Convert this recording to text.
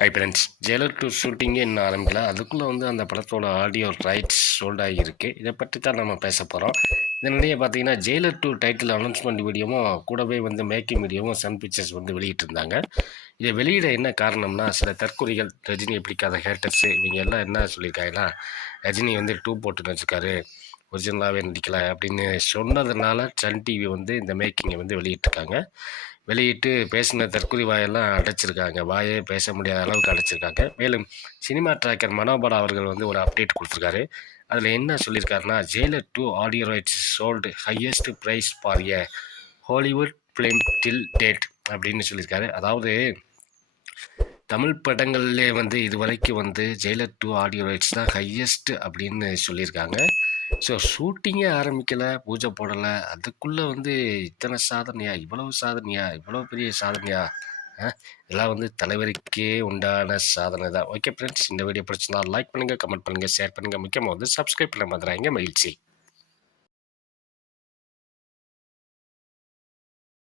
High friends jailer two ஷூட்டிங்கே இன்னும் ஆரம்பிக்கல. அதுக்குள்ளே வந்து அந்த படத்தோட ஆடியோ ரைட்ஸ் சோல்ட் ஆகியிருக்கு. இதை பற்றி தான் நம்ம பேச போகிறோம் இதனிடையே பார்த்தீங்கன்னா ஜெயலர் டூ டைட்டில் அனௌன்ஸ்மெண்ட் வீடியோவும் கூடவே வந்து மேக்கிங் வீடியோவும் சன் பிக்சர்ஸ் வந்து வெளியிட்டிருந்தாங்க. இதை வெளியிட என்ன காரணம்னா சில தற்கொலைகள் ரஜினியை பிடிக்காத ஹேட்டர்ஸு இவங்க எல்லாம் என்ன சொல்லியிருக்காங்கன்னா ரஜினி வந்து டூ போட்டுன்னு வச்சுருக்காரு. ஒரிஜினலாகவே நடிக்கலாம் அப்படின்னு சொன்னதுனால சன் டிவி வந்து இந்த மேக்கிங்கை வந்து வெளியிட்டிருக்காங்க. வெளியிட்டு பேசின தற்கொலை வாயெல்லாம் அடைச்சிருக்காங்க. வாயே பேச முடியாத அளவுக்கு அடைச்சிருக்காங்க. மேலும் சினிமா டிராக்கர் மனோபாலா அவர்கள் வந்து ஒரு அப்டேட் கொடுத்துருக்காரு. அதில் என்ன சொல்லியிருக்காருன்னா Jailer two audio rights sold highest price for a Hollywood film till date அப்படின்னு சொல்லியிருக்காரு. அதாவது தமிழ் படங்கள்லே வந்து இது வரைக்கும் வந்து ஜெயிலர் டூ ஆடியோ ரைட்ஸ் தான் ஹையஸ்ட் அப்படின்னு சொல்லியிருக்காங்க. ஸோ ஷூட்டிங்கே ஆரம்பிக்கலை பூஜை போடலை. அதுக்குள்ளே வந்து இத்தனை சாதனையா இவ்வளவு சாதனையா இவ்வளோ பெரிய சாதனையா இதெல்லாம் வந்து தலைவருக்கே உண்டான சாதனை தான். ஓகே ஃப்ரெண்ட்ஸ் இந்த வீடியோ பிடிச்சிருந்தா லைக் பண்ணுங்கள் கமெண்ட் பண்ணுங்கள் ஷேர் பண்ணுங்கள் முக்கியமாக வந்து சப்ஸ்கிரைப் பண்ண மாதிரிங்க மகிழ்ச்சி.